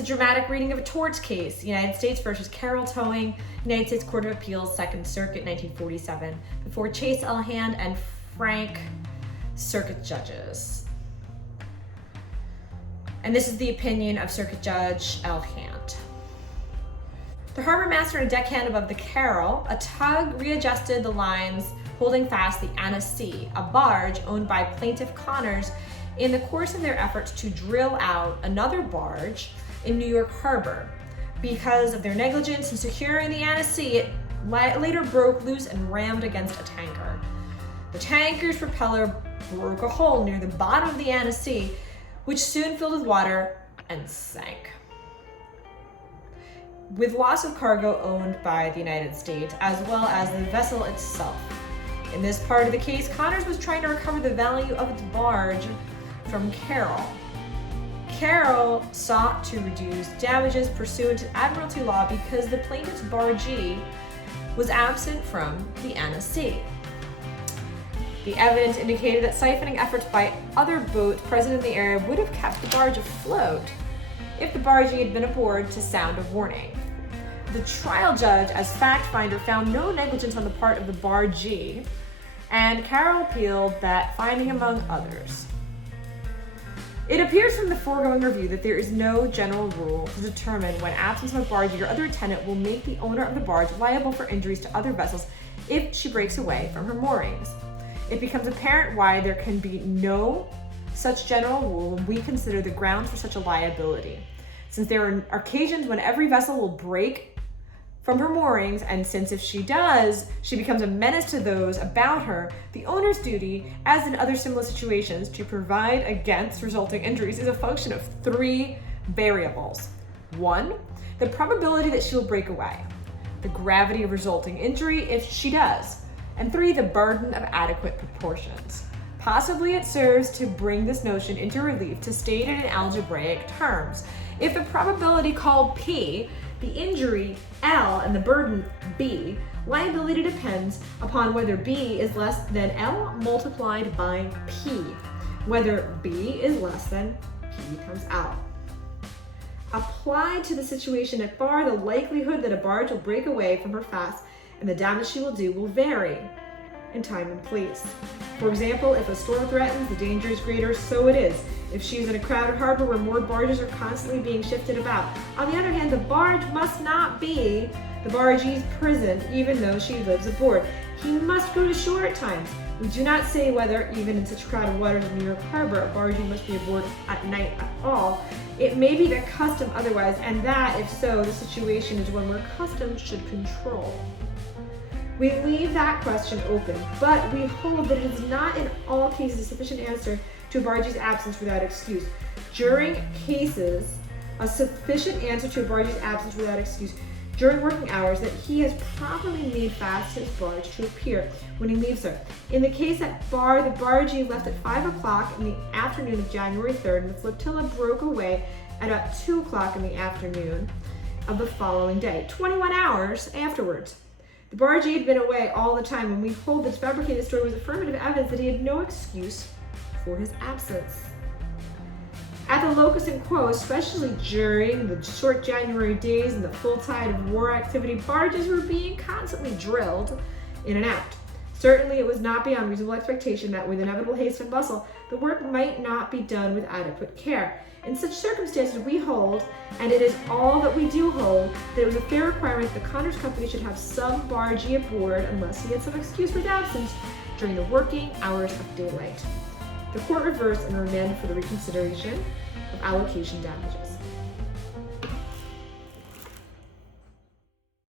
is a dramatic reading of a tort case, United States versus Caroll Towing, United States Court of Appeals, Second Circuit, 1947, before Chase L. Hand and Frank Circuit judges. And this is the opinion of Circuit Judge L. Hand. The harbor master and a deckhand above the Caroll, a tug readjusted the lines holding fast the Anna C., a barge owned by plaintiff Connors, in the course of their efforts to drill out another barge in New York Harbor. Because of their negligence in securing the Anna C., it later broke loose and rammed against a tanker. The tanker's propeller broke a hole near the bottom of the Anna C., which soon filled with water and sank. With loss of cargo owned by the United States, as well as the vessel itself. In this part of the case, Connors was trying to recover the value of its barge from Caroll. Caroll sought to reduce damages pursuant to admiralty law because the plaintiff's bargee was absent from the Anna C. The evidence indicated that siphoning efforts by other boats present in the area would have kept the barge afloat if the bargee had been aboard to sound a warning. The trial judge, as fact finder, found no negligence on the part of the bargee, and Caroll appealed that finding among others. It appears from the foregoing review that there is no general rule to determine when absence of a bargee or other attendant will make the owner of the barge liable for injuries to other vessels if she breaks away from her moorings. It becomes apparent why there can be no such general rule when we consider the grounds for such a liability. Since there are occasions when every vessel will break from her moorings, and since if she does, she becomes a menace to those about her, the owner's duty, as in other similar situations, to provide against resulting injuries is a function of three variables. 1, the probability that she will break away, the gravity of resulting injury if she does, and 3, the burden of adequate proportions. Possibly it serves to bring this notion into relief to state it in algebraic terms. If the probability called P, the injury L, and the burden B, liability depends upon whether B is less than L multiplied by P. Whether B is less than P times L. Applied to the situation at bar, the likelihood that a barge will break away from her fast and the damage she will do will vary in time and place. For example, if a storm threatens, the danger is greater, so it is. If she is in a crowded harbor where moored barges are constantly being shifted about. On the other hand, the barge must not be the bargee's prison, even though she lives aboard. He must go to shore at times. We do not say whether, even in such crowded waters as New York Harbor, a bargee must be aboard at night at all. It may be the custom otherwise, and that, if so, the situation is one where custom should control. We leave that question open, but we hold that it is not in all cases a sufficient answer to a bargee's absence without excuse. During cases, a sufficient answer to a bargee's absence without excuse during working hours that he has properly made fast his barge to appear when he leaves her. In the case at bar, the bargee left at 5 o'clock in the afternoon of January 3rd, and the flotilla broke away at about 2 o'clock in the afternoon of the following day, 21 hours afterwards. The bargee had been away all the time, and we hold this fabricated story was affirmative evidence that he had no excuse for his absence. At the locus in quo, especially during the short January days and the full tide of war activity, barges were being constantly drilled in and out. Certainly it was not beyond reasonable expectation that with inevitable haste and bustle, the work might not be done with adequate care. In such circumstances, we hold, and it is all that we do hold, that it was a fair requirement that the Connors Company should have some bargee aboard unless he had some excuse for his absence during the working hours of daylight. The court reversed and remanded for the reconsideration of allocation damages.